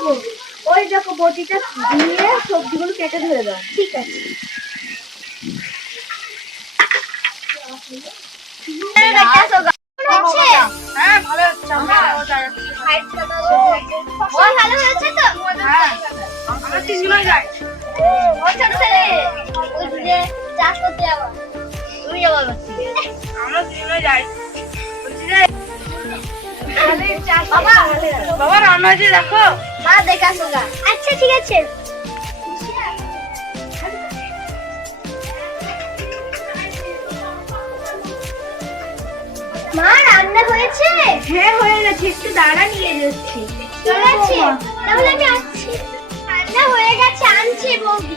করব ওই দেখো বটিটা দিয়ে সবজিগুলো কেটে ধরে দাও। ঠিক আছে। হ্যাঁ ভালো হয়েছে আমরা তিনজনই যাই। বাবা বাবা রান্না হয়েছে দেখো। মা দেখা আচ্ছা ঠিক আছে। মা রান্না হয়েছে? হ্যাঁ হয়ে গেছে একটু দাঁড়া নিয়ে যাচ্ছি। চলে আছে তাহলে আমি আসছি। রান্না হয়ে গেছে আনছি বৌদি।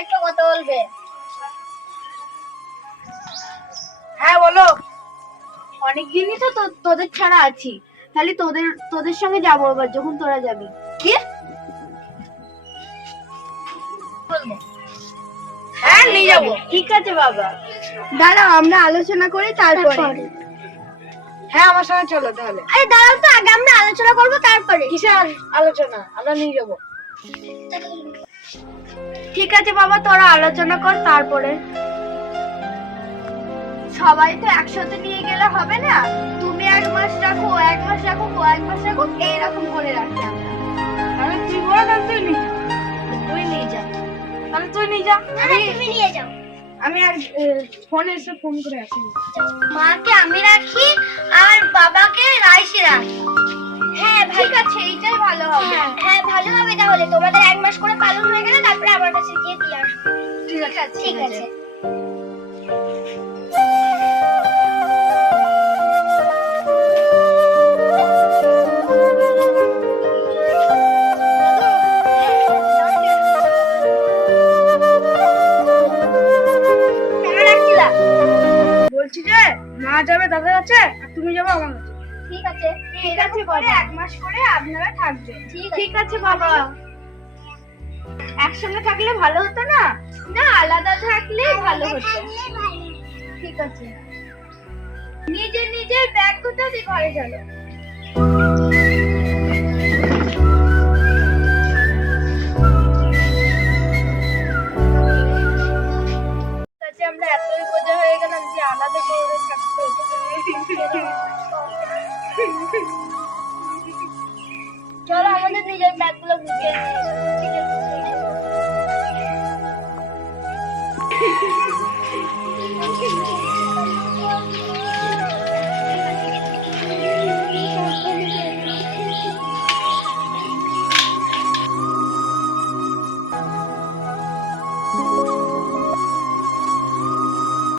একটা কথা বলবে হ্যাঁ বলো। অনেক দিনই তো তোদের ছাড়া আছি। তাহলে তোদের তোদের সঙ্গে যাব এবার যখন তোরা যাবি। কি? হ্যাঁ নিয়ে যাব। ঠিক আছে বাবা। দাঁড়াও আমরা আলোচনা করি তারপরে। হ্যাঁ আমার সঙ্গে চলো তাহলে। আরে দাঁড়াও তো আগে আমরা আলোচনা করব তারপরে। কিসের আলোচনা? আমরা নিয়ে যাব। ঠিক আছে বাবা তোরা আলোচনা কর তারপরে। সবাই তো একসাথে নিয়ে গেলে হবে না? তুমি এক মাস রাখো এক মাস রাখো ও এক মাস রাখো এইরকম করে রাখি আমরা। তুই বল তুই নিয়ে যা তুই নিয়ে যা। তাহলে তুই নিয়ে যা। তুমি নিয়ে যাও। আমি আর ফোনে এসে ফোন করে আসি। মাকে আমি রাখি বাবাকে রাইসিরা হ্যাঁ ঠিক আছে এইটাই ভালো হবে। হ্যাঁ হ্যাঁ ভালো হবে তাহলে। তোমাদের এক মাস করে পালন হয়ে গেলে তারপরে আমার কাছে গিয়ে দিয়ে আসব। ঠিক আছে ঠিক আছে। মা যাবে দাদা কাছে আর তুমি যাবে আমার কাছে। ঠিক আছে ঠিক আছে পরে এক মাস করে আপনারা থাকবেন ঠিক আছে। আছে বাবা। একসঙ্গে থাকলে ভালো হতো না? না আলাদা থাকলে ভালো হতো। ঠিক আছে। নিজের নিজের ব্যাগ কোথাও ঘরে চলো চলো আমাদের নিজের ব্যাগগুলো গুছিয়ে